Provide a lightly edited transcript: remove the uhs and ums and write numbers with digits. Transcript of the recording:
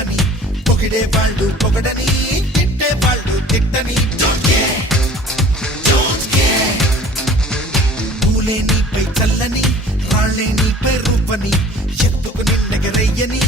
ఇవ్వని పొగిడే వాళ్ళు పొగడని తిట్టే వాళ్ళు తిట్టని Don't care, don't care. పూలే నీపై చల్లని రాళ్ళే నీపై రూపని ఎత్తుకు నిన్నెగరయ్యని